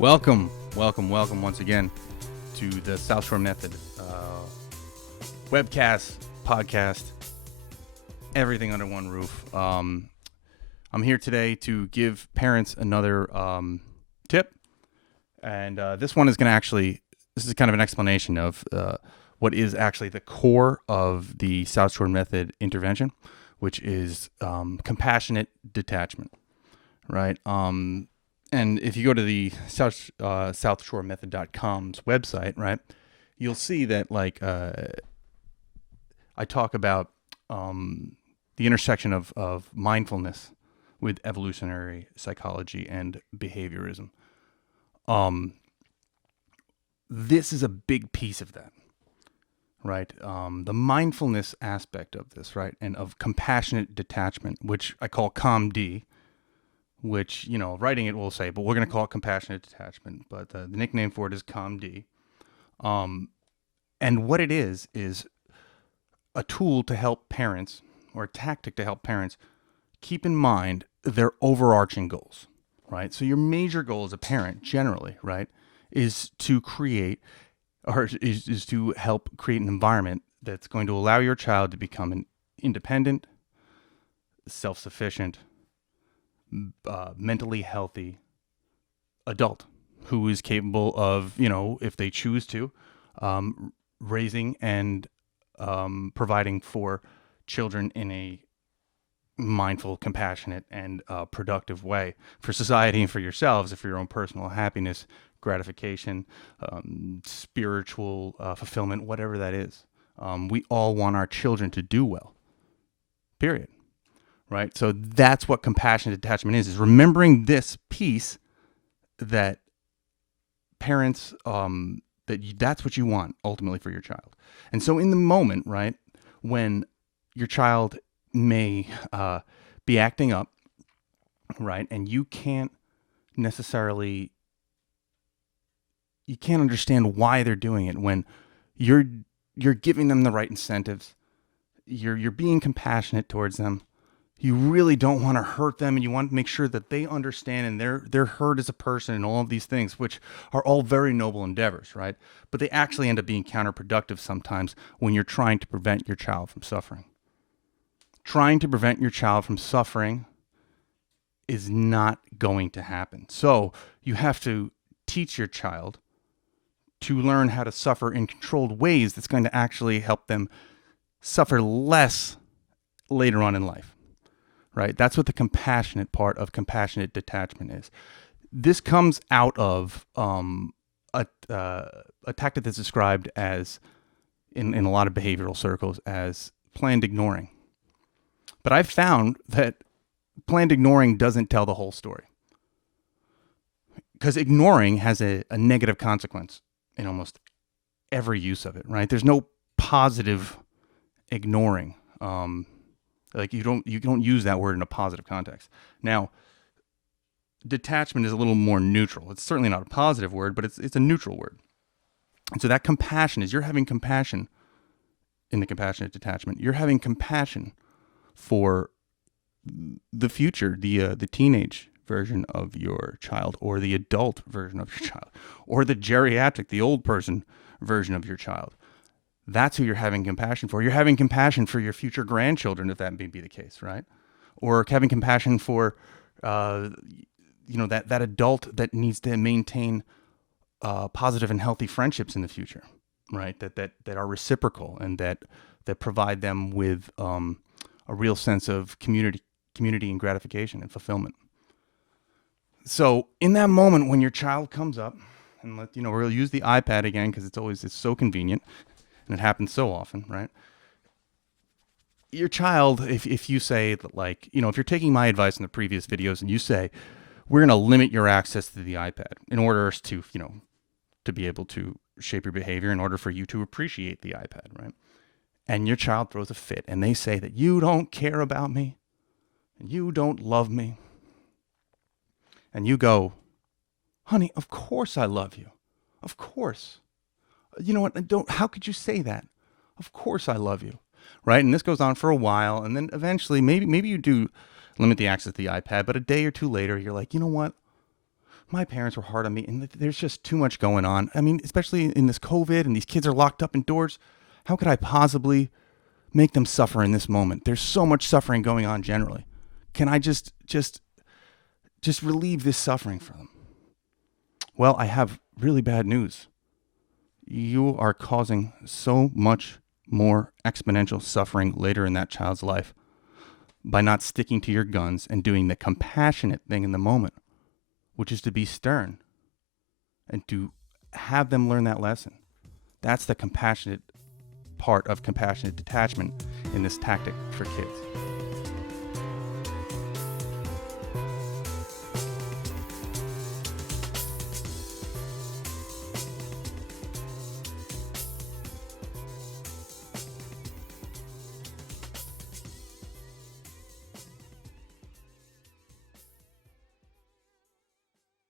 Welcome once again to the South Shore Method webcast, podcast, everything under one roof. I'm here today to give parents another tip, and this one is going to this is kind of an explanation of what is actually the core of the South Shore Method intervention, which is compassionate detachment, right? And if you go to the southshoremethod.com's website, right, you'll see that I talk about the intersection of mindfulness with evolutionary psychology and behaviorism. This is a big piece of that, right? The mindfulness aspect of this, right, and of compassionate detachment, which I call COMD, which, writing it will say, but we're going to call it compassionate detachment. But the nickname for it is COMD. And what it is a tool to help parents, or a tactic to help parents keep in mind their overarching goals, right? So your major goal as a parent, generally, right, is to create, or is to help create an environment that's going to allow your child to become an independent, self-sufficient, mentally healthy adult who is capable of, if they choose to, raising and providing for children in a mindful, compassionate, and productive way for society and for yourselves, and for your own personal happiness, gratification, spiritual fulfillment, whatever that is. We all want our children to do well, period. Right? So that's what compassionate detachment is remembering this piece that parents, that's what you want ultimately for your child. And so in the moment, right, when your child may be acting up, right, and you can't understand why they're doing it, when you're giving them the right incentives, you're being compassionate towards them. You really don't want to hurt them, and you want to make sure that they understand and they're heard as a person, and all of these things, which are all very noble endeavors, right? But they actually end up being counterproductive sometimes when you're trying to prevent your child from suffering. Trying to prevent your child from suffering is not going to happen. So you have to teach your child to learn how to suffer in controlled ways that's going to actually help them suffer less later on in life. Right? That's what the compassionate part of compassionate detachment is. This comes out of a tactic that's described as, in a lot of behavioral circles, as planned ignoring. But I've found that planned ignoring doesn't tell the whole story. Because ignoring has a negative consequence in almost every use of it, right? There's no positive ignoring. You don't use that word in a positive context. Now, detachment is a little more neutral. It's certainly not a positive word, but it's a neutral word. And so that compassion is, you're having compassion in the compassionate detachment. You're having compassion for the future, the teenage version of your child, or the adult version of your child, or the geriatric, the old person version of your child. That's who you're having compassion for. You're having compassion for your future grandchildren, if that may be the case, right? Or having compassion for, that adult that needs to maintain positive and healthy friendships in the future, right? That are reciprocal, and that provide them with a real sense of community and gratification and fulfillment. So in that moment when your child comes up, and we'll use the iPad again because it's so convenient. And it happens so often, right? Your child, if you say that, if you're taking my advice in the previous videos and you say, we're going to limit your access to the iPad in order to, to be able to shape your behavior, in order for you to appreciate the iPad, right? And your child throws a fit and they say that you don't care about me and you don't love me. And you go, honey, of course I love you. Of course. You know what? How could you say that? Of course I love you. Right? And this goes on for a while. And then eventually, maybe you do limit the access to the iPad, but a day or two later, you're like, you know what? my parents were hard on me, and there's just too much going on. I mean, especially in this COVID, and these kids are locked up indoors. How could I possibly make them suffer in this moment? There's so much suffering going on generally. Can I just relieve this suffering for them? Well, I have really bad news. You are causing so much more exponential suffering later in that child's life by not sticking to your guns and doing the compassionate thing in the moment, which is to be stern and to have them learn that lesson. That's the compassionate part of compassionate detachment in this tactic for kids.